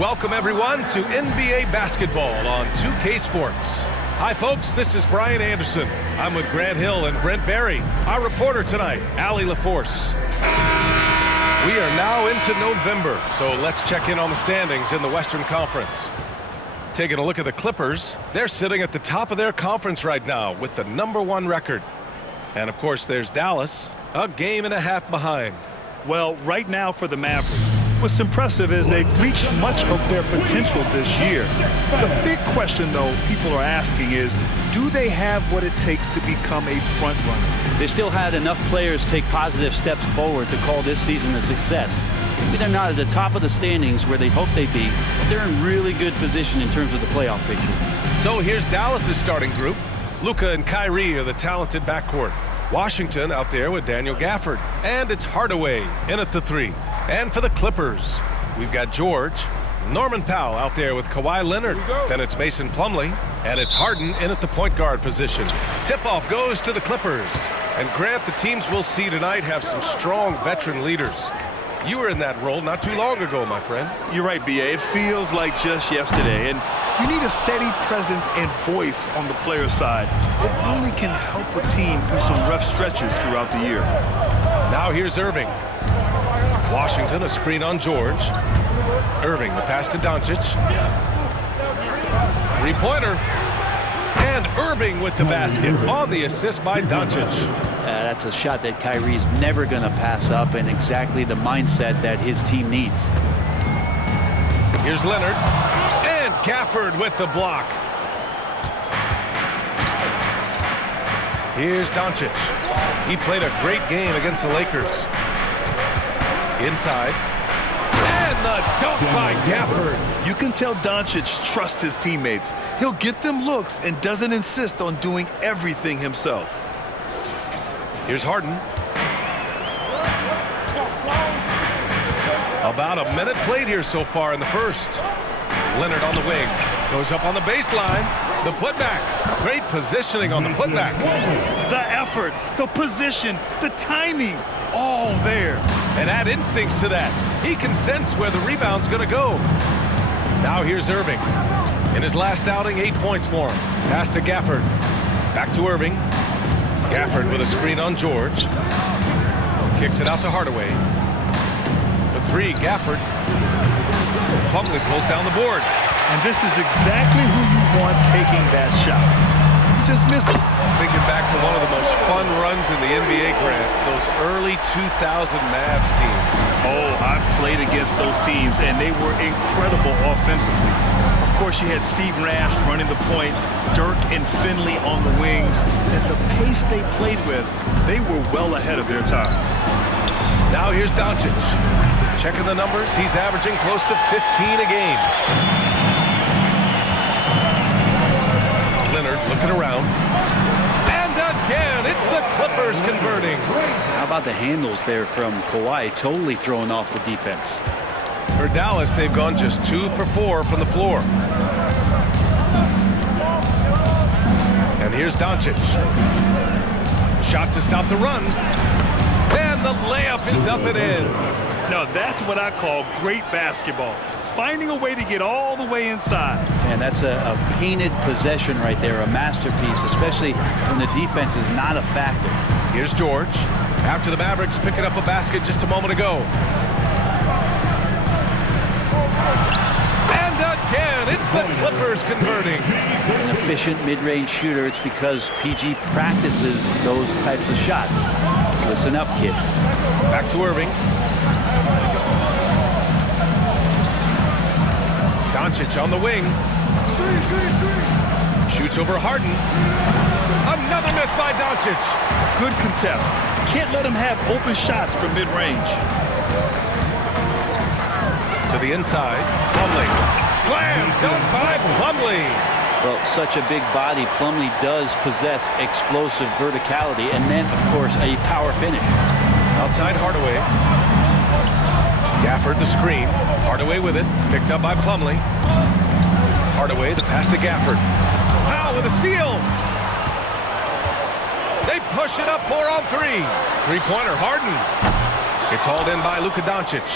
Welcome, everyone, to NBA basketball on 2K Sports. Hi, folks. This is Brian Anderson. I'm with Grant Hill and Brent Barry. Our reporter tonight, Allie LaForce. We are now into November, so let's check in on the standings in the Western Conference. Taking a look at the Clippers, they're sitting at the top of their conference right now with the #1 record. And, of course, there's Dallas, a game and a half behind. Well, right now for the Mavericks, what's impressive is they've reached much of their potential this year. The big question, though, people are asking is, do they have what it takes to become a front runner? They still had enough players take positive steps forward to call this season a success. Maybe they're not at the top of the standings where they hope they'd be, but they're in really good position in terms of the playoff picture. So here's Dallas's starting group. Luka and Kyrie are the talented backcourt. Washington out there with Daniel Gafford. And it's Hardaway in at the 3. And for the Clippers, we've got George, Norman Powell out there with Kawhi Leonard. Then it's Mason Plumlee, and it's Harden in at the point guard position. Tip-off goes to the Clippers. And Grant, the teams we'll see tonight have some strong veteran leaders. You were in that role not too long ago, my friend. You're right, B.A. It feels like just yesterday. And you need a steady presence and voice on the player side. It only can help a team through some rough stretches throughout the year. Now here's Irving. Washington, a screen on George. Irving, the pass to Doncic. Three-pointer. And Irving with the basket on the assist by Doncic. That's a shot that Kyrie's never going to pass up, and exactly the mindset that his team needs. Here's Leonard. And Gafford with the block. Here's Doncic. He played a great game against the Lakers. Inside. And the dunk by Gafford. You can tell Doncic trusts his teammates. He'll get them looks and doesn't insist on doing everything himself. Here's Harden. About a minute played here so far in the first. Leonard on the wing. Goes up on the baseline. The putback. Great positioning on the putback. The effort, the position, the timing, all there. And add instincts to that. He can sense where the rebound's going to go. Now here's Irving. In his last outing, 8 points for him. Pass to Gafford. Back to Irving. Gafford with a screen on George. Kicks it out to Hardaway. The 3, Gafford. Plumlee pulls down the board. And this is exactly who you want taking that shot. You just missed it. Thinking back to one of the most fun runs in the NBA, Grant, those early 2000 Mavs teams. Oh, I've played against those teams, and they were incredible offensively. Of course, you had Steve Nash running the point, Dirk and Finley on the wings, and the pace they played with, they were well ahead of their time. Now here's Doncic. Checking the numbers, he's averaging close to 15 a game. Leonard looking around. And again, it's the Clippers converting. How about the handles there from Kawhi, totally throwing off the defense. For Dallas, they've gone just 2 for 4 from the floor. And here's Doncic. Shot to stop the run. And the layup is up and in. Now that's what I call great basketball. Finding a way to get all the way inside. And that's a painted possession right there, a masterpiece, especially when the defense is not a factor. Here's George. After the Mavericks picking up a basket just a moment ago. And again, it's the Clippers converting. An efficient mid-range shooter, it's because PG practices those types of shots. Listen up, kids. Back to Irving. Doncic on the wing. Shoots over Harden. Another miss by Doncic. Good contest. Can't let him have open shots from mid-range. To the inside. Plumlee. Slam dunk by Plumlee. Well, such a big body, Plumlee does possess explosive verticality and then, of course, a power finish. Outside Hardaway. Gafford the screen. Hardaway with it. Picked up by Plumlee. Hardaway, the pass to Gafford. Powell with a steal. They push it up 4 on 3. Three-pointer, Harden. It's hauled in by Luka Doncic.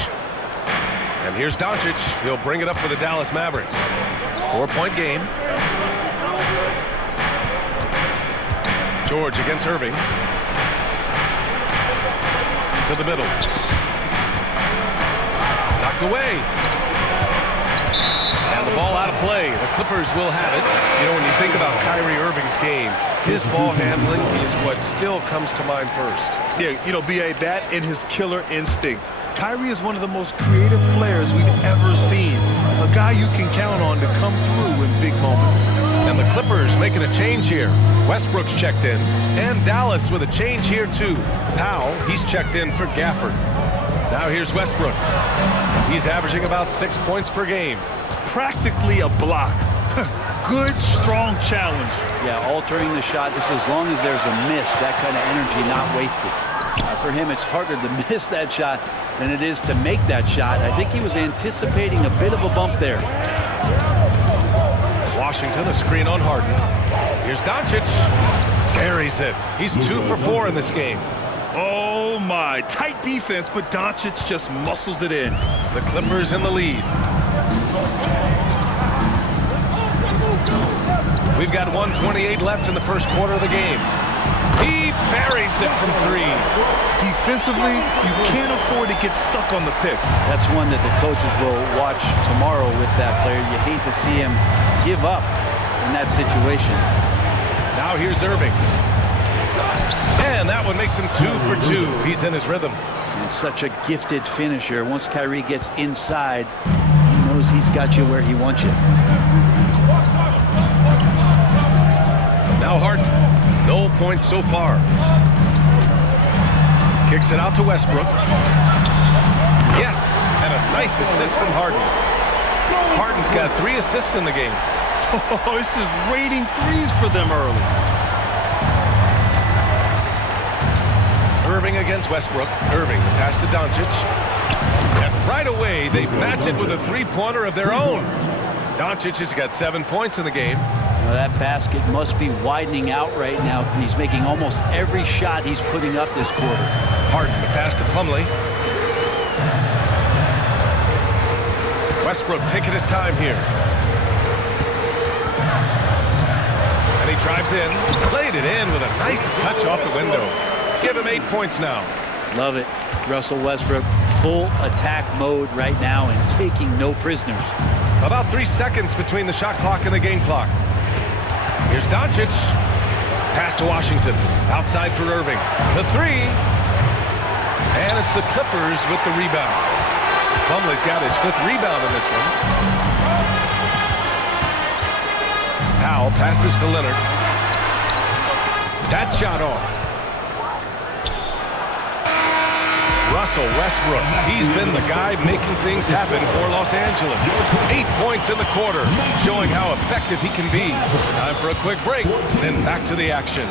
And here's Doncic. He'll bring it up for the Dallas Mavericks. 4-point game. George against Irving. To the middle. Knocked away. And the ball out of play. The Clippers will have it. You know, when you think about Kyrie Irving's game, his ball handling is what still comes to mind first. Yeah, you know, B.A., that and his killer instinct. Kyrie is one of the most creative players we've ever seen. A guy you can count on to come through in big moments. And the Clippers making a change here. Westbrook's checked in. And Dallas with a change here, too. Powell, he's checked in for Gafford. Now here's Westbrook. He's averaging about 6 points per game. Practically a block. Good, strong challenge. Yeah, altering the shot just as long as there's a miss, that kind of energy not wasted. For him, it's harder to miss that shot than it is to make that shot. I think he was anticipating a bit of a bump there. Washington, a screen on Harden. Here's Doncic. Buries it. He's 2 for 4 in this game. Oh, my. Tight defense, but Doncic just muscles it in. The Clippers in the lead. We've got 1:28 left in the first quarter of the game. He buries it from 3. Defensively, you can't afford to get stuck on the pick. That's one that the coaches will watch tomorrow with that player. You hate to see him give up in that situation. Now here's Irving. And that one makes him 2 for 2. He's in his rhythm. And such a gifted finisher. Once Kyrie gets inside, he knows he's got you where he wants you. Now Harden. No points so far. Kicks it out to Westbrook. Yes, and a nice assist from Harden. Harden's got 3 assists in the game. Oh, it's just raining threes for them early. Irving against Westbrook. Irving, the pass to Doncic. And right away, they match it with a 3-pointer of their own. Doncic has got 7 points in the game. Well, that basket must be widening out right now. He's making almost every shot he's putting up this quarter. Harden, the pass to Plumlee. Westbrook taking his time here. And he drives in. Played it in with a nice touch off the window. Give him 8 points now. Love it. Russell Westbrook, full attack mode right now and taking no prisoners. About 3 seconds between the shot clock and the game clock. Here's Doncic. Pass to Washington. Outside for Irving. The 3. And it's the Clippers with the rebound. Plumlee's got his 5th rebound in this one. Powell passes to Leonard. That shot off. Russell Westbrook, he's been the guy making things happen for Los Angeles. 8 points in the quarter, showing how effective he can be. Time for a quick break, then back to the action.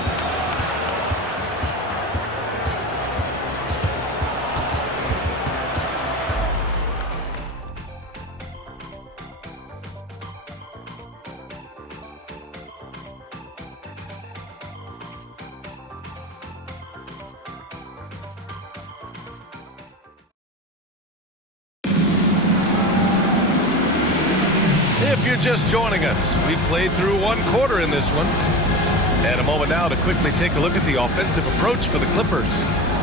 If you're just joining us, we played through 1 quarter in this one. And a moment now to quickly take a look at the offensive approach for the Clippers.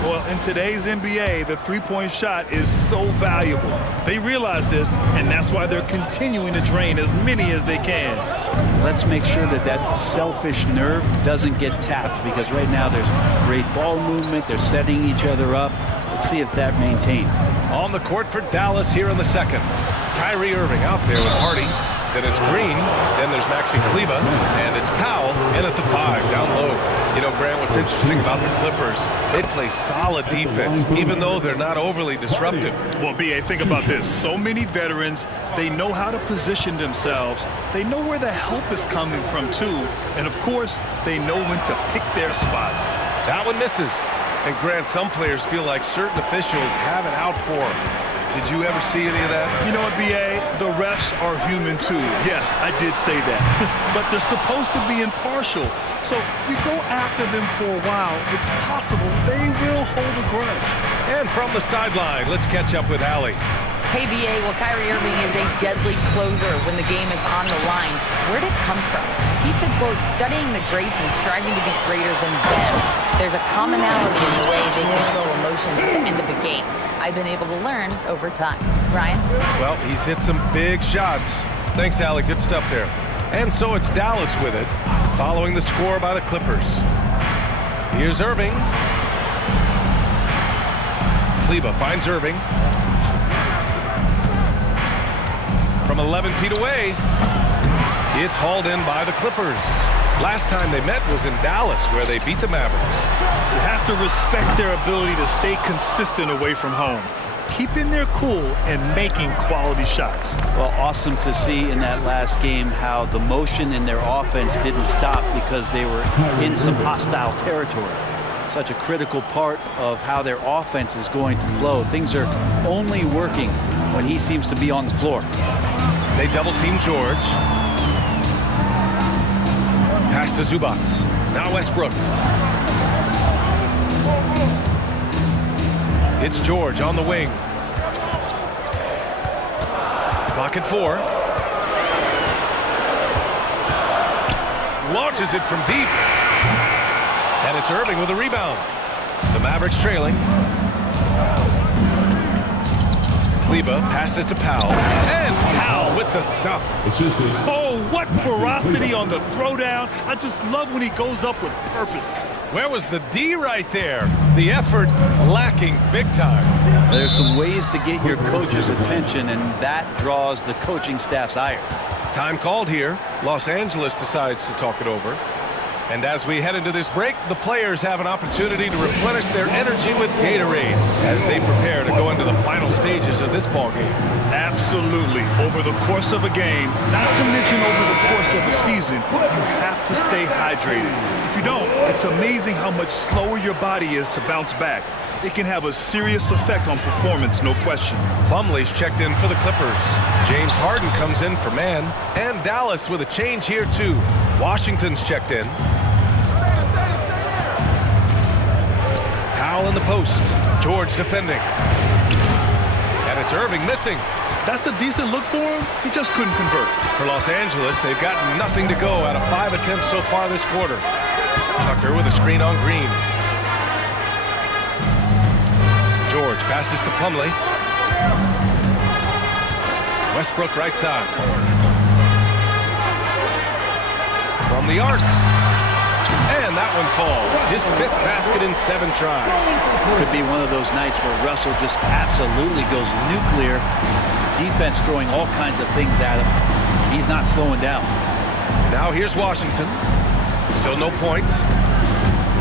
Well, in today's NBA, the 3-point shot is so valuable. They realize this, and that's why they're continuing to drain as many as they can. Let's make sure that that selfish nerve doesn't get tapped, because right now there's great ball movement. They're setting each other up. Let's see if that maintains. On the court for Dallas here in the second. Kyrie Irving out there with Hardy. Then it's Green. Then there's Maxi Kleber. And it's Powell in at the 5 down low. You know, Grant, what's interesting about the Clippers, they play solid defense, even though they're not overly disruptive. Well, B.A., think about this. So many veterans, they know how to position themselves. They know where the help is coming from, too. And, of course, they know when to pick their spots. That one misses. And, Grant, some players feel like certain officials have it out for them. Did you ever see any of that? You know what, B.A.? The refs are human, too. Yes, I did say that. But they're supposed to be impartial. So we go after them for a while. It's possible they will hold a grudge. And from the sideline, let's catch up with Allie. Hey, BA, well, Kyrie Irving is a deadly closer when the game is on the line. Where'd it come from? He said, quote, studying the greats and striving to be greater than them. There's a commonality in the way they control emotions at the end of a game. I've been able to learn over time. Ryan? Well, he's hit some big shots. Thanks, Allie. Good stuff there. And so it's Dallas with it, following the score by the Clippers. Here's Irving. Kleber finds Irving. From 11 feet away, it's hauled in by the Clippers. Last time they met was in Dallas, where they beat the Mavericks. You have to respect their ability to stay consistent away from home, keeping their cool and making quality shots. Well, awesome to see in that last game how the motion in their offense didn't stop because they were in some hostile territory. Such a critical part of how their offense is going to flow. Things are only working when he seems to be on the floor. They double-team George. Pass to Zubac. Now Westbrook. It's George on the wing. Clock at 4. Launches it from deep. And it's Irving with a rebound. The Mavericks trailing. Kleber passes to Powell. And Powell with the stuff. Oh, what ferocity on the throwdown. I just love when he goes up with purpose. Where was the D right there? The effort lacking big time. There's some ways to get your coach's attention, and that draws the coaching staff's ire. Time called here. Los Angeles decides to talk it over. And as we head into this break, the players have an opportunity to replenish their energy with Gatorade as they prepare to go into the final stages of this ballgame. Absolutely. Over the course of a game, not to mention over the course of a season, you have to stay hydrated. If you don't, it's amazing how much slower your body is to bounce back. It can have a serious effect on performance, no question. Plumlee's checked in for the Clippers. James Harden comes in for man. And Dallas with a change here, too. Washington's checked in. Powell in the post. George defending. And it's Irving missing. That's a decent look for him. He just couldn't convert. For Los Angeles, they've got nothing to go out of 5 attempts so far this quarter. Tucker with a screen on Green. George passes to Plumlee. Westbrook right side. From the arc. And that one falls. His 5th basket in 7 tries. Could be one of those nights where Russell just absolutely goes nuclear. Defense throwing all kinds of things at him. He's not slowing down. Now here's Washington. Still no points.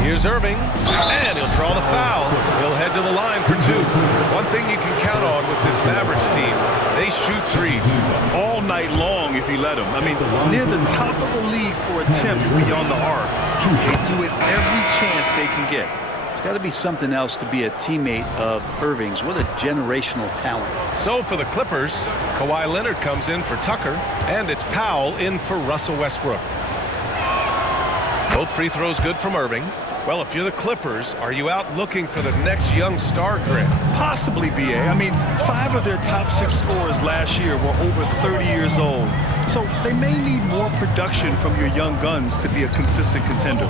Here's Irving, and he'll draw the foul. He'll head to the line for 2. One thing you can count on with this Mavericks team, they shoot threes. All night long if he let them. I mean, near the top of the league for attempts beyond the arc. They do it every chance they can get. It's got to be something else to be a teammate of Irving's. What a generational talent. So for the Clippers, Kawhi Leonard comes in for Tucker, and it's Powell in for Russell Westbrook. Both free throws good from Irving. Well, if you're the Clippers, are you out looking for the next young star grid? Possibly, BA. I mean, 5 of their top 6 scorers last year were over 30 years old. So they may need more production from your young guns to be a consistent contender.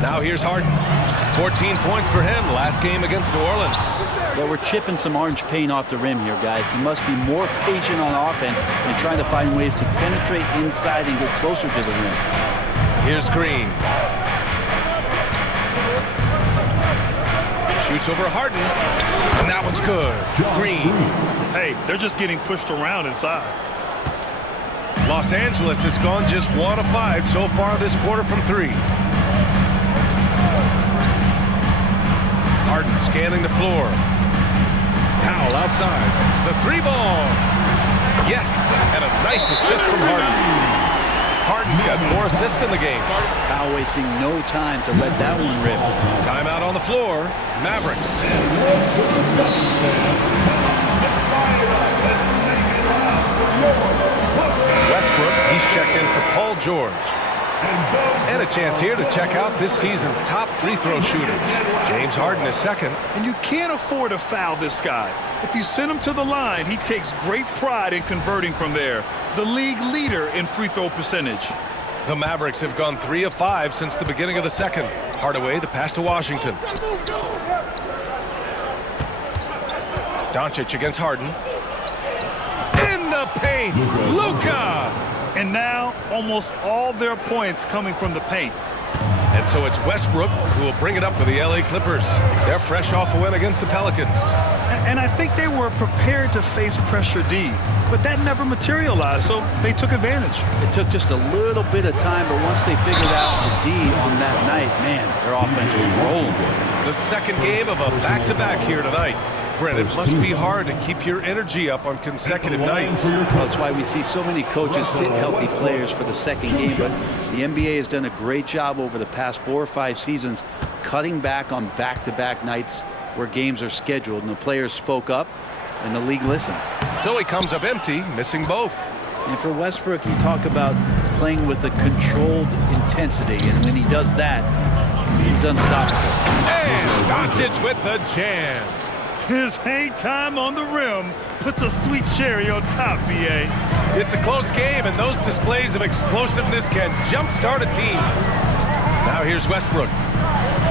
Now here's Harden. 14 points for him last game against New Orleans. Well, we're chipping some orange paint off the rim here, guys. He must be more patient on offense and trying to find ways to penetrate inside and get closer to the rim. Here's Green. Shoots over Harden, and that one's good. Green. Hey, they're just getting pushed around inside. Los Angeles has gone just 1 of 5 so far this quarter from 3. Harden scanning the floor. Powell outside. The 3-ball. Yes, and a nice assist from Harden. Harden's got 4 assists in the game. Powell wasting no time to let that one rip. Timeout on the floor. Mavericks. Westbrook, he's checked in for Paul George. And a chance here to check out this season's top free throw shooters. James Harden is second. And you can't afford to foul this guy. If you send him to the line, he takes great pride in converting from there. The league leader in free throw percentage. The Mavericks have gone 3 of 5 since the beginning of the second. Hardaway, the pass to Washington. Doncic against Harden. In the paint, Luka! And now, almost all their points coming from the paint. And so it's Westbrook who will bring it up for the LA Clippers. They're fresh off a win against the Pelicans. And I think they were prepared to face pressure D, but that never materialized, so they took advantage. It took just a little bit of time, but once they figured out the D on that night, man, their offense was rolling. The second game of a back-to-back here tonight. Brent, it must be hard to keep your energy up on consecutive nights. Well, that's why we see so many coaches sit healthy players for the second game, but the NBA has done a great job over the past 4 or 5 seasons cutting back on back-to-back nights where games are scheduled, and the players spoke up, and the league listened. So he comes up empty, missing both. And for Westbrook, you talk about playing with a controlled intensity, and when he does that, he's unstoppable. And Doncic with the jam. His hang time on the rim puts a sweet cherry on top, B.A. It's a close game, and those displays of explosiveness can jumpstart a team. Now here's Westbrook.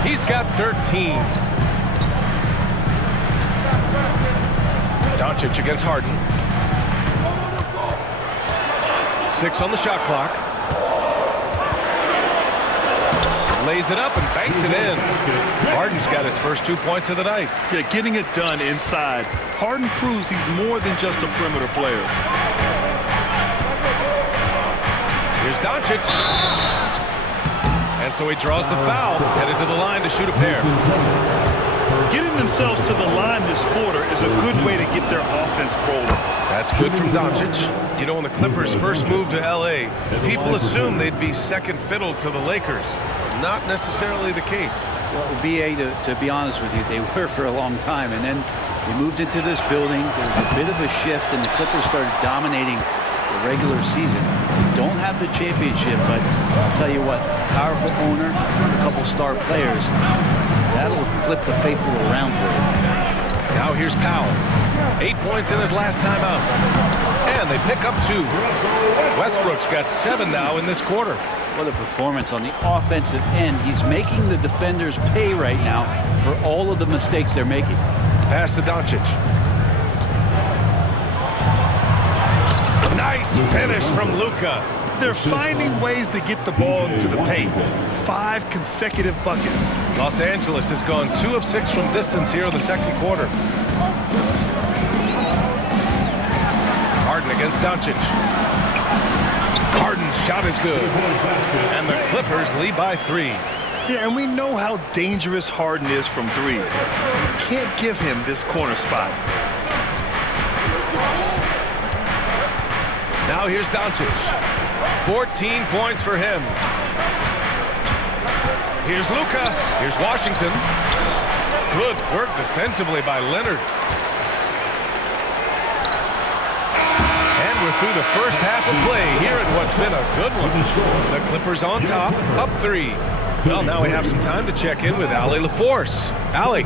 He's got 13. Doncic against Harden. 6 on the shot clock. Lays it up and banks it in. Harden's got his first 2 points of the night. Yeah, getting it done inside. Harden proves he's more than just a perimeter player. Here's Doncic. And so he draws the foul, headed to the line to shoot a pair. Getting themselves to the line this quarter is a good way to get their offense rolling. That's good from Doncic. You know, when the Clippers first moved to L.A., people assumed they'd be second fiddle to the Lakers. Not necessarily the case. Well, B.A., to be honest with you, they were for a long time, and then they moved into this building. There was a bit of a shift, and the Clippers started dominating the regular season. They don't have the championship, but I'll tell you what, powerful owner, a couple star players, that'll flip the faithful around for them. Now here's Powell. 8 points in his last time out. And they pick up 2. Westbrook's got 7 now in this quarter. What a performance on the offensive end. He's making the defenders pay right now for all of the mistakes they're making. Pass to Doncic. Nice finish from Luka. They're finding ways to get the ball into the paint. 5 consecutive buckets. Los Angeles has gone 2 of 6 from distance here in the second quarter. Harden against Doncic. Harden's shot is good. And the Clippers lead by 3. Yeah, and we know how dangerous Harden is from 3. You can't give him this corner spot. Now here's Doncic. 14 points for him. Here's Luka. Here's Washington. Good work defensively by Leonard. And we're through the first half of play here in what's been a good one. The Clippers on top, up 3. Well, now we have some time to check in with Allie LaForce. Allie.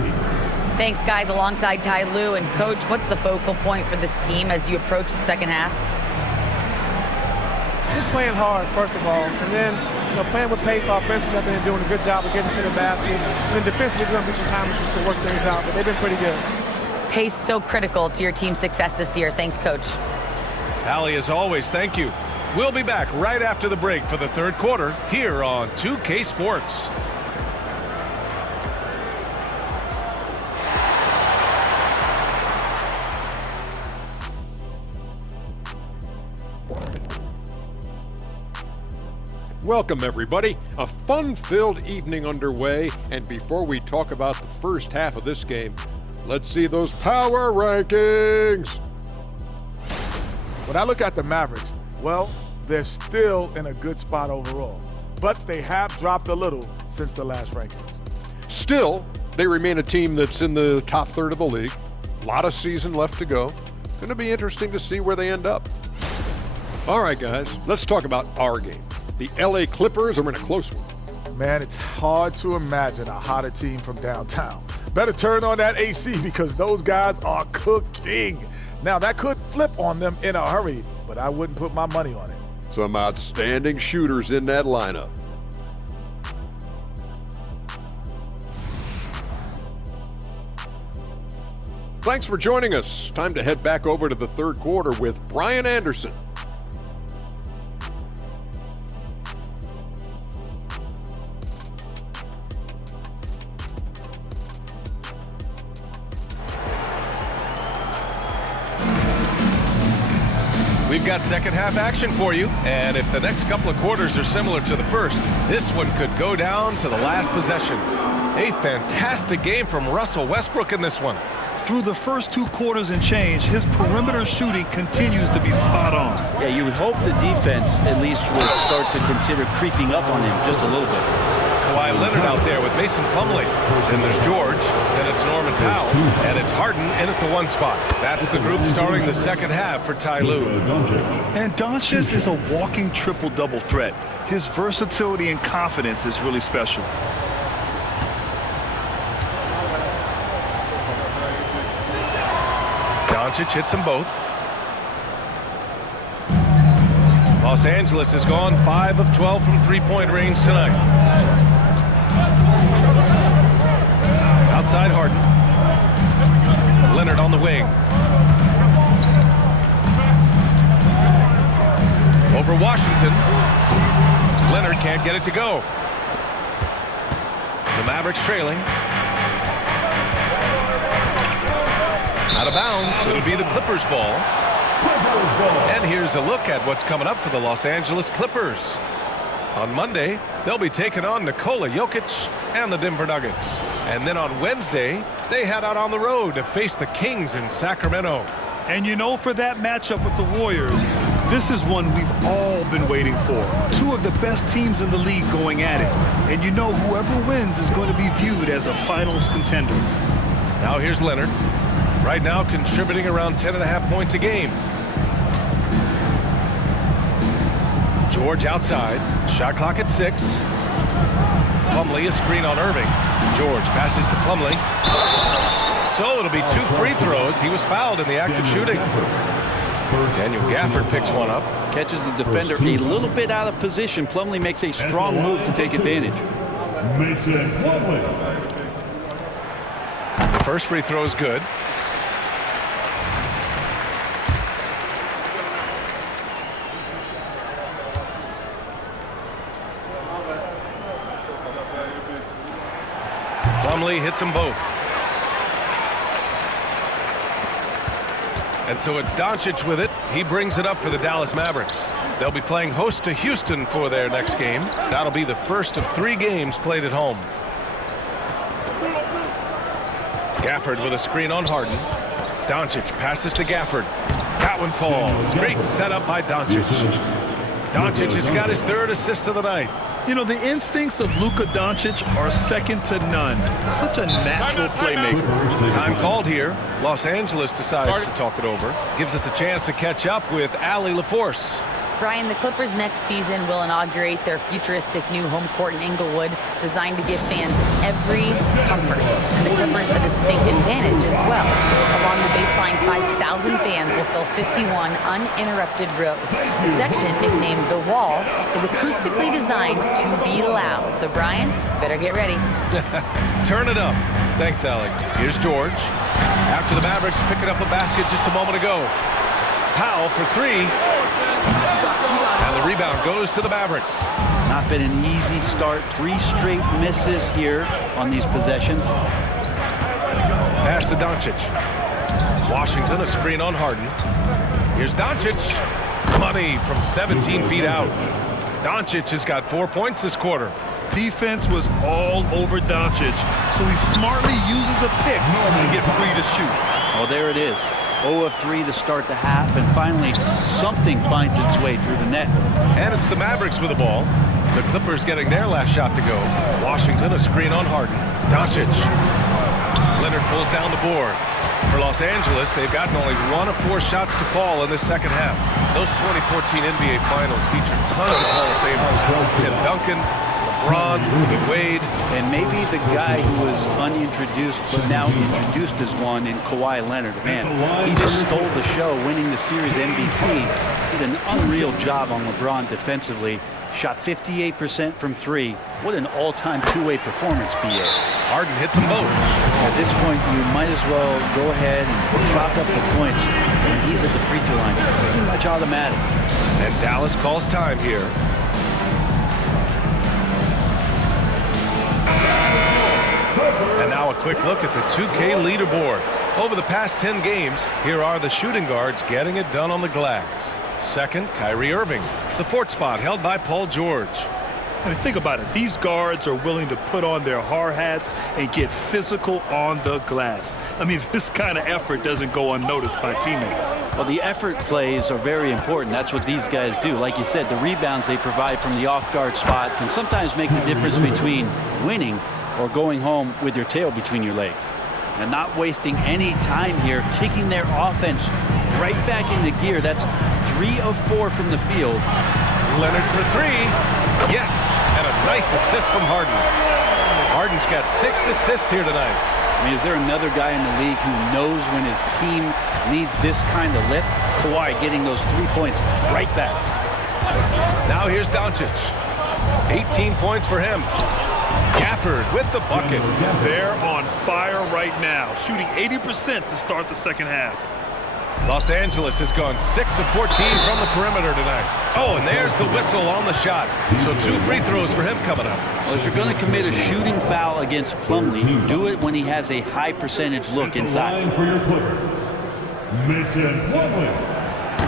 Thanks, guys, alongside Ty Lue. And, Coach, what's the focal point for this team as you approach the second half? Just playing hard, first of all, and then playing with pace offensively. I've been doing a good job of getting to the basket. And then defensively, there's going to be some time to work things out, but they've been pretty good. Pace so critical to your team's success this year. Thanks, Coach. Allie, as always, thank you. We'll be back right after the break for the third quarter here on 2K Sports. Welcome, everybody. A fun-filled evening underway, and before we talk about the first half of this game, let's see those power rankings. When I look at the Mavericks, well, they're still in a good spot overall, but they have dropped a little since the last rankings. Still, they remain a team that's in the top third of the league. A lot of season left to go. Going to be interesting to see where they end up. All right, guys, let's talk about our game. The LA Clippers are in a close one. Man, it's hard to imagine a hotter team from downtown. Better turn on that AC because those guys are cooking. Now, that could flip on them in a hurry, but I wouldn't put my money on it. Some outstanding shooters in that lineup. Thanks for joining us. Time to head back over to the third quarter with Brian Anderson. We've got second half action for you, and if the next couple of quarters are similar to the first, this one could go down to the last possession. A fantastic game from Russell Westbrook in this one. Through the first 2 quarters and change, his perimeter shooting continues to be spot on. Yeah, you would hope the defense at least would start to consider creeping up on him just a little bit. Kawhi Leonard out there with Mason Plumlee. Then there's George, then it's Norman Powell, and it's Harden in at the 1 spot. That's the group starting the second half for Ty Lue. And Doncic is a walking triple-double threat. His versatility and confidence is really special. Doncic hits them both. Los Angeles has gone 5 of 12 from three-point range tonight. Outside Harden. Leonard on the wing. Over Washington. Leonard can't get it to go. The Mavericks trailing. Out of bounds, it'll be the Clippers ball. And here's a look at what's coming up for the Los Angeles Clippers. On Monday, they'll be taking on Nikola Jokic and the Denver Nuggets. And then on Wednesday, they head out on the road to face the Kings in Sacramento. And you know, for that matchup with the Warriors, this is one we've all been waiting for. 2 of the best teams in the league going at it. And you know whoever wins is going to be viewed as a finals contender. Now here's Leonard. Right now contributing around 10.5 points a game. George outside. Shot clock at 6. Plumlee, a screen on Irving. George passes to Plumlee. So it'll be 2 free throws. He was fouled in the act of shooting. Daniel Gafford picks one up. Catches the defender a little bit out of position. Plumlee makes a strong move to take advantage. The first free throw is good. Plumlee hits them both. And so it's Doncic with it. He brings it up for the Dallas Mavericks. They'll be playing host to Houston for their next game. That'll be the first of 3 games played at home. Gafford with a screen on Harden. Doncic passes to Gafford. That one falls. Great setup by Doncic. Doncic has got his 3rd assist of the night. You know, the instincts of Luka Doncic are second to none. Such a natural playmaker. Time called here. Los Angeles decides to talk it over. Gives us a chance to catch up with Allie LaForce. Brian, the Clippers next season will inaugurate their futuristic new home court in Inglewood, designed to give fans every comfort. And the Clippers a distinct advantage as well. Along the baseline, 5,000 fans will fill 51 uninterrupted rows. The section, nicknamed The Wall, is acoustically designed to be loud. So, Brian, better get ready. Turn it up. Thanks, Allie. Here's George. After the Mavericks picking up a basket just a moment ago. Powell for 3. And the rebound goes to the Mavericks. Not been an easy start. 3 straight misses here on these possessions. Pass to Doncic. Washington, a screen on Harden. Here's Doncic. Money from 17 feet out. Doncic has got 4 points this quarter. Defense was all over Doncic, so he smartly uses a pick to get free to shoot. Oh, there it is. 0 of 3 to start the half, and finally something finds its way through the net. And it's the Mavericks with the ball. The Clippers getting their last shot to go. Washington, a screen on Harden. Doncic. Leonard pulls down the board. For Los Angeles, they've gotten only 1 of 4 shots to fall in this second half. Those 2014 NBA Finals featured tons of Hall of Famers. Tim Duncan, LeBron, Wade. And maybe the guy who was unintroduced but now introduced as one in Kawhi Leonard. Man, he just stole the show, winning the series MVP. Did an unreal job on LeBron defensively. Shot 58% from 3. What an all-time two-way performance, B.A. Harden hits them both. At this point, you might as well go ahead and chalk up the points when he's at the free throw line. It's pretty much automatic. And Dallas calls time here. And now a quick look at the 2K leaderboard. Over the past 10 games, here are the shooting guards getting it done on the glass. Second, Kyrie Irving. The 4th spot held by Paul George. I mean, think about it. These guards are willing to put on their hard hats and get physical on the glass. I mean, this kind of effort doesn't go unnoticed by teammates. Well, the effort plays are very important. That's what these guys do. Like you said, the rebounds they provide from the off-guard spot can sometimes make the difference between winning or going home with your tail between your legs. And not wasting any time here, kicking their offense right back into gear. That's 3 of 4 from the field. Leonard for 3. Yes, and a nice assist from Harden. Harden's got 6 assists here tonight. I mean, is there another guy in the league who knows when his team needs this kind of lift? Kawhi getting those 3 points right back. Now here's Doncic. 18 points for him. Gafford with the bucket. They're on fire right now, shooting 80% to start the second half. Los Angeles has gone 6 of 14 from the perimeter tonight. Oh, and there's the whistle on the shot. So 2 free throws for him coming up. Well, if you're going to commit a shooting foul against Plumlee, do it when he has a high percentage look inside.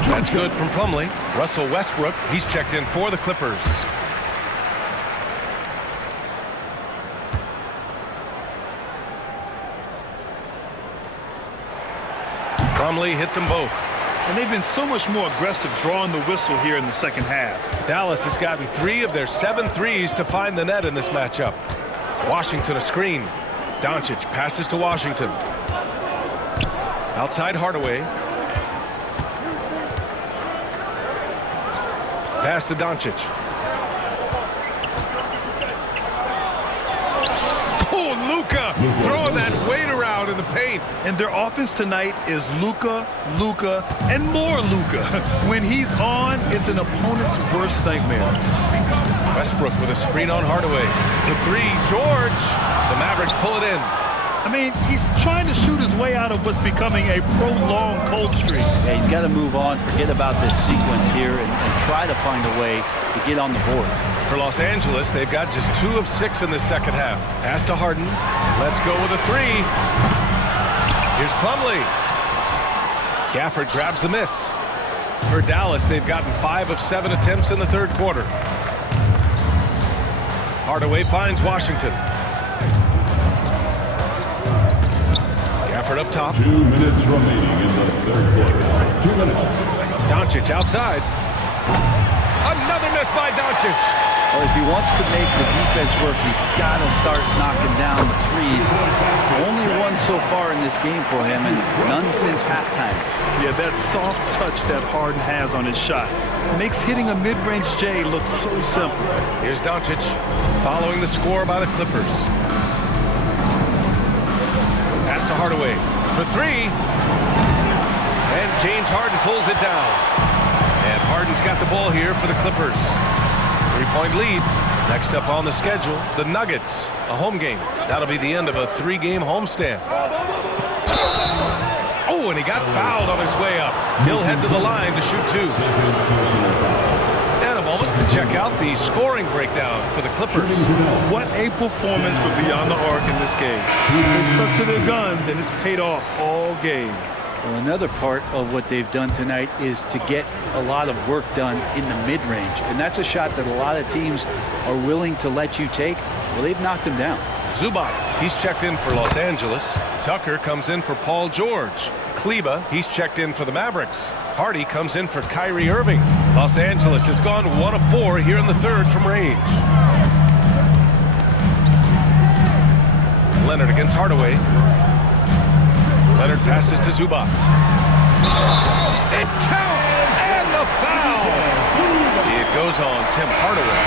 That's good from Plumlee. Russell Westbrook, he's checked in for the Clippers. Plumlee hits them both. And they've been so much more aggressive drawing the whistle here in the second half. Dallas has gotten 3 of their 7 threes to find the net in this matchup. Washington a screen. Doncic passes to Washington. Outside Hardaway. Pass to Doncic. Oh, Luka throwing that weight around in the paint. And their offense tonight is Luka, and more Luka. When he's on, it's an opponent's worst nightmare. Westbrook with a screen on Hardaway. The 3, George. The Mavericks pull it in. I mean, he's trying to shoot his way out of what's becoming a prolonged cold streak. Yeah, he's got to move on, forget about this sequence here, and try to find a way to get on the board. For Los Angeles, they've got just 2 of 6 in the second half. Pass to Harden. Let's go with a 3. Here's Plumlee. Gafford grabs the miss. For Dallas, they've gotten 5 of 7 attempts in the third quarter. Hardaway finds Washington. Gafford up top. 2 minutes remaining in the third quarter. 2 minutes. Doncic outside. Another miss by Doncic. Well, if he wants to make the defense work, he's got to start knocking down the threes. Only 1 so far in this game for him, and none since halftime. Yeah, that soft touch that Harden has on his shot makes hitting a mid-range J look so simple. Here's Doncic following the score by the Clippers. Pass to Hardaway for 3. And James Harden pulls it down. And Harden's got the ball here for the Clippers. 3-point lead. Next up on the schedule, the Nuggets, a home game. That'll be the end of a 3-game homestand. Oh, and he got fouled on his way up. He'll head to the line to shoot 2. And a moment to check out the scoring breakdown for the Clippers. What a performance for Beyond the Arc in this game. They stuck to their guns, and it's paid off all game. Well, another part of what they've done tonight is to get a lot of work done in the mid-range. And that's a shot that a lot of teams are willing to let you take. Well, they've knocked him down. Zubac, he's checked in for Los Angeles. Tucker comes in for Paul George. Kleba, he's checked in for the Mavericks. Hardy comes in for Kyrie Irving. Los Angeles has gone 1 of 4 here in the third from range. Leonard against Hardaway. Leonard passes to Zubac. It counts, and the foul! It goes on Tim Hardaway.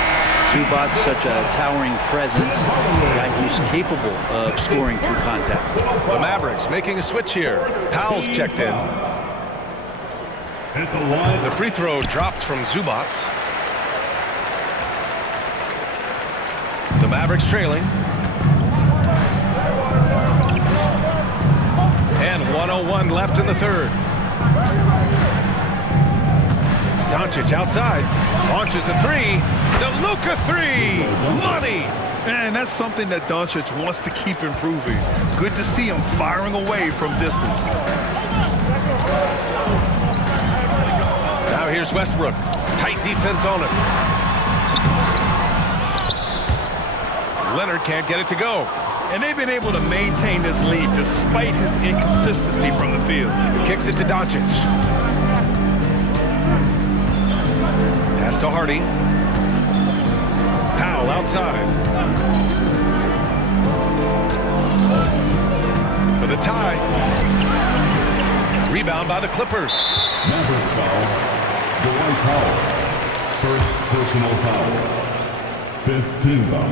Zubac, such a towering presence, a guy who's capable of scoring through contact. The Mavericks making a switch here. Powell's checked in. The free throw dropped from Zubac. The Mavericks trailing. And 1:01 left in the third. Doncic outside, launches a three. The Luka three, money. And that's something that Doncic wants to keep improving. Good to see him firing away from distance. Now here's Westbrook. Tight defense on him. Leonard can't get it to go. And they've been able to maintain this lead despite his inconsistency from the field. Kicks it to Doncic. Pass to Hardy. Powell outside. For the tie. Rebound by the Clippers. Mavericks foul. Dwight Powell. First personal foul. 5th team foul.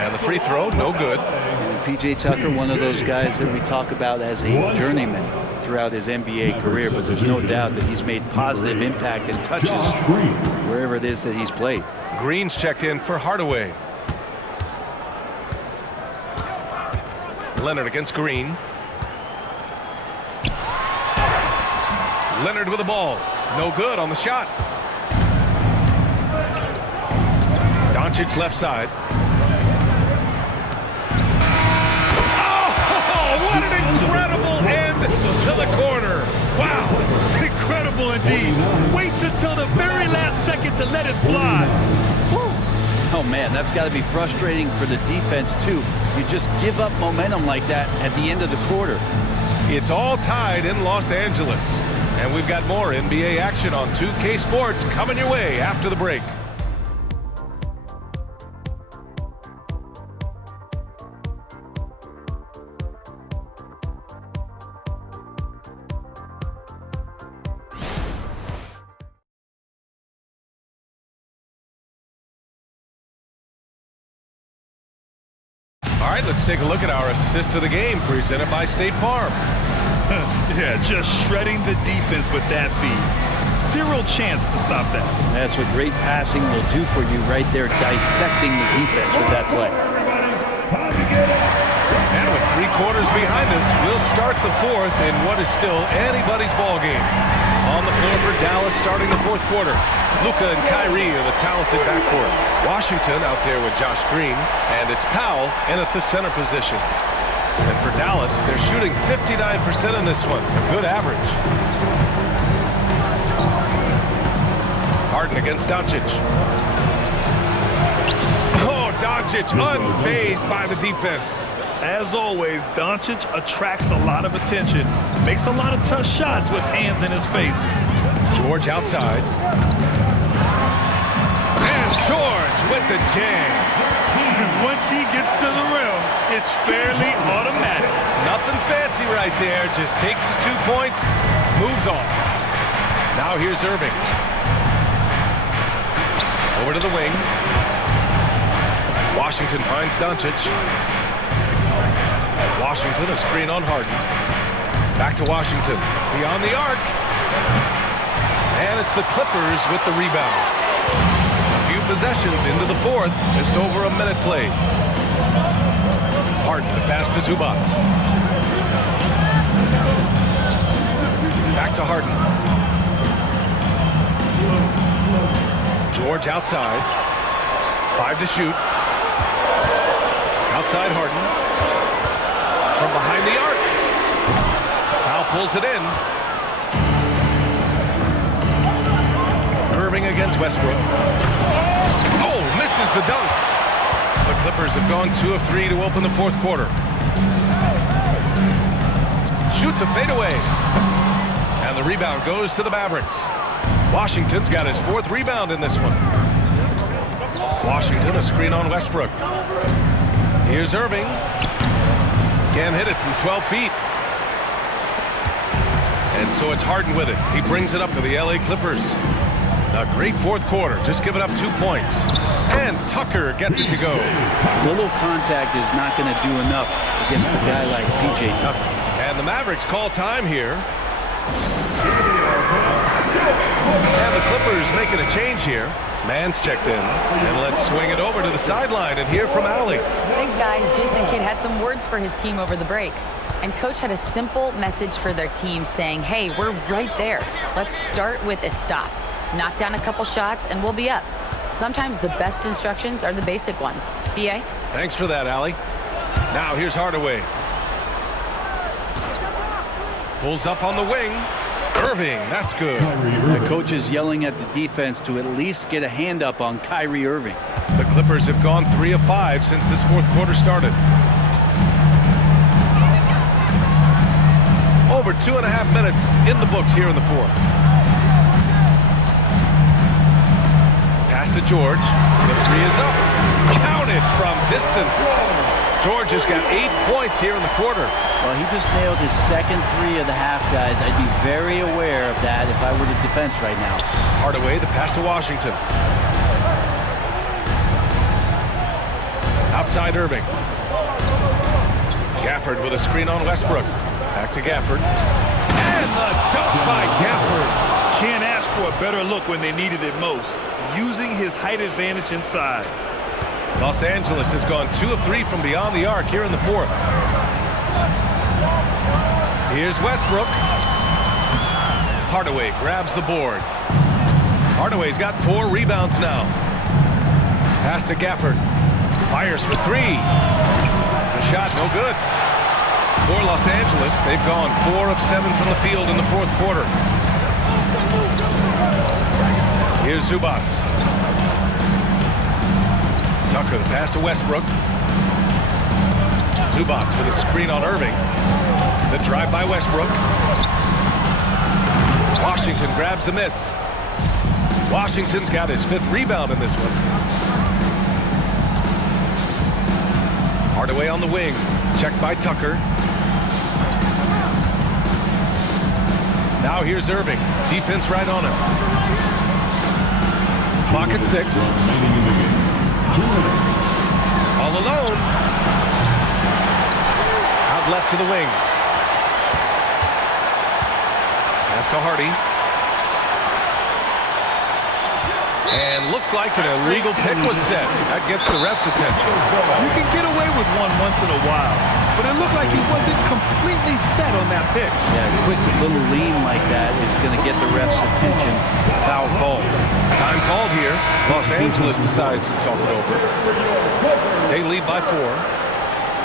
And the free throw, no good. And P.J. Tucker, one of those guys that we talk about as a journeyman throughout his NBA career, but there's no doubt that he's made positive impact and touches wherever it is that he's played. Green's checked in for Hardaway. Leonard against Green. Leonard with the ball. No good on the shot. Doncic left side. What an incredible end to the corner. Wow, incredible indeed. Waits until the very last second to let it fly. Oh man, that's got to be frustrating for the defense too. You just give up momentum like that at the end of the quarter. It's all tied in Los Angeles. And we've got more NBA action on 2K Sports coming your way after the break. All right, let's take a look at our assist of the game presented by State Farm. Yeah, just shredding the defense with that feed. Zero chance to stop that. That's what great passing will do for you right there, dissecting the defense with that play. And with 3 quarters behind us, we'll start the fourth in what is still anybody's ball game. On the floor for Dallas starting the fourth quarter. Luka and Kyrie are the talented backcourt. Washington out there with Josh Green, and it's Powell in at the center position. And for Dallas, they're shooting 59% in this one, a good average. Harden against Doncic. Oh, Doncic unfazed by the defense. As always, Doncic attracts a lot of attention, makes a lot of tough shots with hands in his face. George outside. And George with the jam. Once he gets to the rim, it's fairly automatic. Nothing fancy right there. Just takes his 2 points, moves on. Now here's Irving. Over to the wing. Washington finds Doncic. Washington, a screen on Harden. Back to Washington. Beyond the arc. And it's the Clippers with the rebound. A few possessions into the fourth. Just over a minute played. Harden, the pass to Zubac. Back to Harden. George outside. 5 to shoot. Outside Harden. From behind the arc. Powell pulls it in. Irving against Westbrook. Oh, misses the dunk. The Clippers have gone 2 of 3 to open the fourth quarter. Shoots a fadeaway. And the rebound goes to the Mavericks. Washington's got his 4th rebound in this one. Washington, a screen on Westbrook. Here's Irving. Can't hit it from 12 feet. And so it's Harden with it. He brings it up for the LA Clippers. A great fourth quarter, just giving up 2 points. And Tucker gets it to go. Little contact is not going to do enough against a guy like P.J. Tucker. And the Mavericks call time here. And the Clippers making a change here. Man's checked in. And let's swing it over to the sideline and hear from Allie. Thanks, guys. Jason Kidd had some words for his team over the break. And Coach had a simple message for their team saying, hey, we're right there. Let's start with a stop. Knock down a couple shots, and we'll be up. Sometimes the best instructions are the basic ones. B.A.? Thanks for that, Allie. Now here's Hardaway. Pulls up on the wing. Irving, that's good. The coach is yelling at the defense to at least get a hand up on Kyrie Irving. The Clippers have gone 3 of 5 since this fourth quarter started. Over 2.5 minutes in the books here in the fourth. Pass to George. The three is up. Counted from distance. George has got 8 points here in the quarter. Well, he just nailed his second three of the half, guys. I'd be very aware of that if I were the defense right now. Hardaway, the pass to Washington. Outside Irving. Gafford with a screen on Westbrook. Back to Gafford. And the dunk by Gafford. Can't ask for a better look when they needed it most. Using his height advantage inside. Los Angeles has gone 2 of 3 from beyond the arc here in the fourth. Here's Westbrook. Hardaway grabs the board. Hardaway's got 4 rebounds now. Pass to Gafford. Fires for 3. The shot no good. For Los Angeles, they've gone 4 of 7 from the field in the fourth quarter. Here's Zubac. Tucker, the pass to Westbrook. Zubac with a screen on Irving. The drive by Westbrook. Washington grabs the miss. Washington's got his 5th rebound in this one. Hardaway on the wing. Checked by Tucker. Now here's Irving. Defense right on him. Clock at 6. All alone. Out left to the wing. Pass to Hardy. And looks like an illegal pick was set. That gets the ref's attention. You can get away with one once in a while, but it looked like he wasn't completely set on that pick. Yeah, a quick little lean like that is going to get the ref's attention. Foul call. Time called here. Los Angeles decides to talk it over. They lead by 4.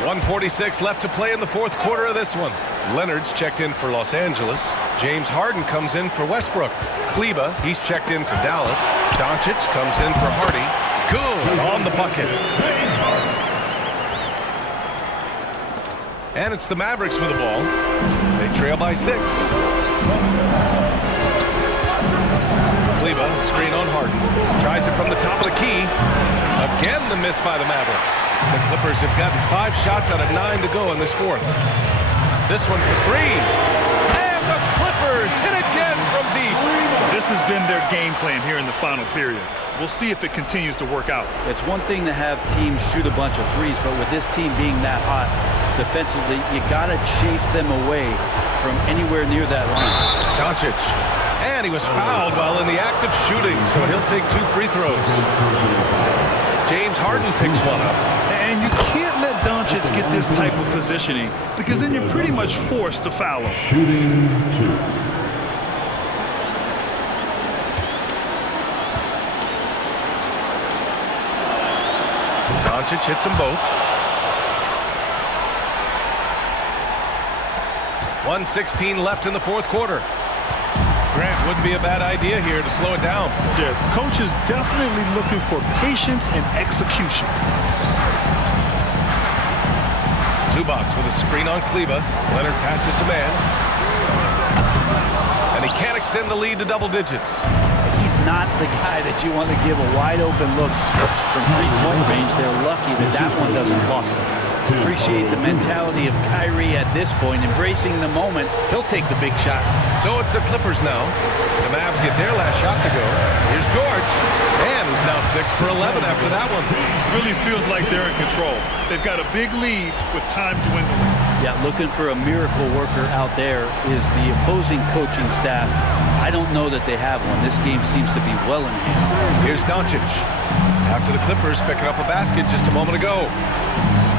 1:46 left to play in the fourth quarter of this one. Leonard's checked in for Los Angeles. James Harden comes in for Westbrook. Kleba, he's checked in for Dallas. Doncic comes in for Hardy. Good on the bucket. And it's the Mavericks with the ball. They trail by 6. Kleba, screen on Harden. Tries it from the top of the key. Again, the miss by the Mavericks. The Clippers have gotten 5 shots out of 9 to go in this fourth. This one for 3. And the Clippers hit again from deep. This has been their game plan here in the final period. We'll see if it continues to work out. It's one thing to have teams shoot a bunch of threes, but with this team being that hot defensively, you got to chase them away from anywhere near that line. Doncic. And he was fouled while in the act of shooting, so he'll take 2 free throws. James Harden picks one up. And you can't let Doncic get this type of positioning because then you're pretty much forced to foul him. Shooting 2. Doncic hits them both. 1:16 left in the fourth quarter. Grant, wouldn't be a bad idea here to slow it down. Yeah, coach is definitely looking for patience and execution. Zubac with a screen on Kleba. Leonard passes to man. And he can't extend the lead to double digits. He's not the guy that you want to give a wide open look from 3-point range. They're lucky that that one doesn't cost them. Appreciate the mentality of Kyrie at this point, embracing the moment. He'll take the big shot. So it's the Clippers now. The Mavs get their last shot to go. Here's George. And is now 6 for 11 after that one. Really feels like they're in control. They've got a big lead with time dwindling. Yeah, looking for a miracle worker out there is the opposing coaching staff. I don't know that they have one. This game seems to be well in hand. Here's Doncic. After the Clippers picking up a basket just a moment ago.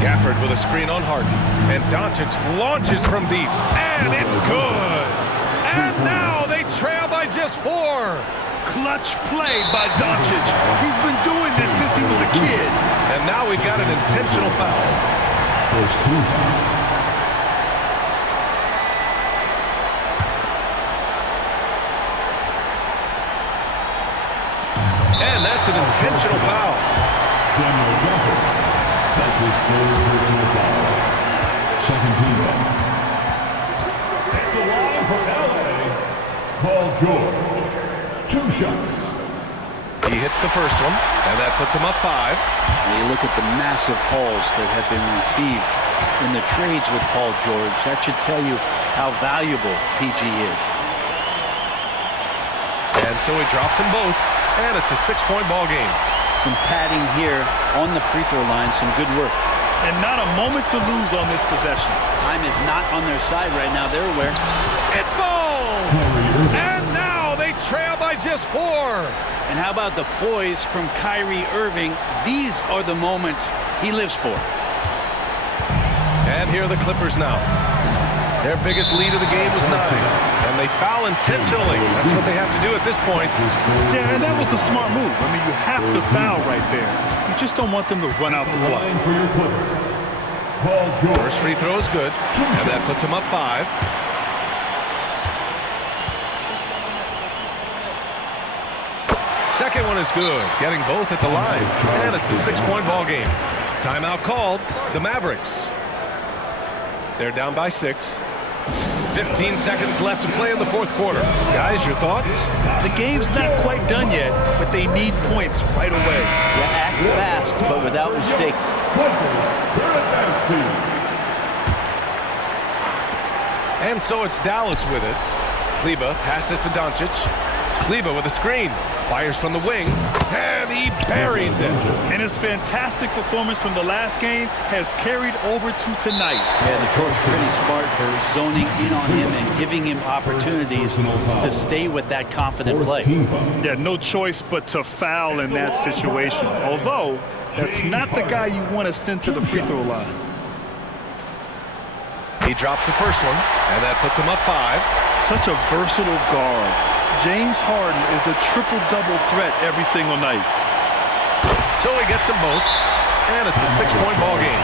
Gafford with a screen on Harden. And Doncic launches from deep. And it's good. And now they trail by just 4. Clutch play by Doncic. He's been doing this since he was a kid. And now we've got an intentional foul. First team. And that's an intentional foul. Daniel Gafford. That's his third personal foul. Second team foul. At the line for LA, Paul George. 2 shots. He hits the first one, and that puts him up 5. And you look at the massive hauls that have been received in the trades with Paul George. That should tell you how valuable PG is. And so he drops them both, and it's a 6-point ball game. Some padding here on the free throw line. Some good work. And not a moment to lose on this possession. Time is not on their side right now. They're aware. It falls! And now they trail by just 4. And how about the poise from Kyrie Irving? These are the moments he lives for. And here are the Clippers now. Their biggest lead of the game was 9. And they foul intentionally. That's what they have to do at this point. Yeah, and that was a smart move. I mean, you have to foul right there. You just don't want them to run out the clock. For your Clippers, Paul George. First free throw is good. And that puts him up 5. Second one is good, getting both at the line. And it's a 6-point ball game. Timeout called, the Mavericks. They're down by 6. 15 seconds left to play in the 4th quarter. Guys, your thoughts? The game's not quite done yet, but they need points right away. Yeah, act fast, but without mistakes. And so it's Dallas with it. Kleber passes to Doncic. Kleber with a screen. Fires from the wing, and he buries it. And his fantastic performance from the last game has carried over to tonight. Yeah, the coach pretty smart for zoning in on him and giving him opportunities to stay with that confident play. Yeah, no choice but to foul in that situation. Although, that's not the guy you want to send to the free throw line. He drops the first one, and that puts him up 5. Such a versatile guard. James Harden is a triple-double threat every single night. So he gets them both, and it's a 6-point ball game.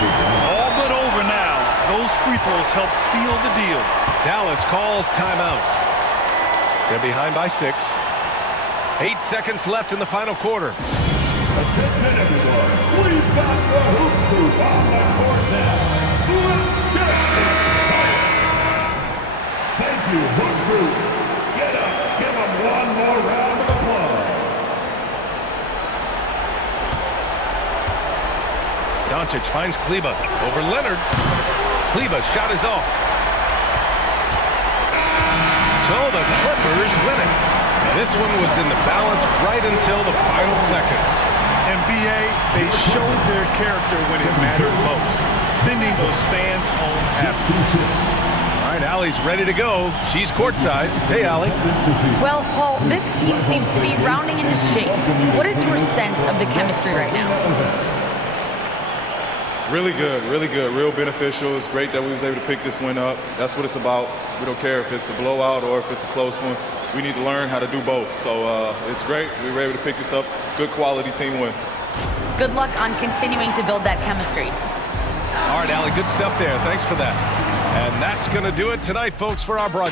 All but over now. Those free throws help seal the deal. Dallas calls timeout. They're behind by 6. 8 seconds left in the final quarter. Attention, everyone. We've got the hoop crew on the court now. Let's get it. Thank you, hoop crew. Get up. Give them one more round of applause. Doncic finds Kleber over Leonard. Kleber's shot is off. So the Clippers win it. This one was in the balance right until the final seconds. And BA, they showed their character when it mattered most, sending those fans home happy. All right, Allie's ready to go. She's courtside. Hey, Allie. Well, Paul, this team seems to be rounding into shape. What is your sense of the chemistry right now? Really good, real beneficial. It's great that we was able to pick this one up. That's what it's about. We don't care if it's a blowout or if it's a close one. We need to learn how to do both. So it's great. We were able to pick this up. Good quality team win. Good luck on continuing to build that chemistry. All right, Allie, good stuff there. Thanks for that. And that's going to do it tonight, folks, for our broadcast.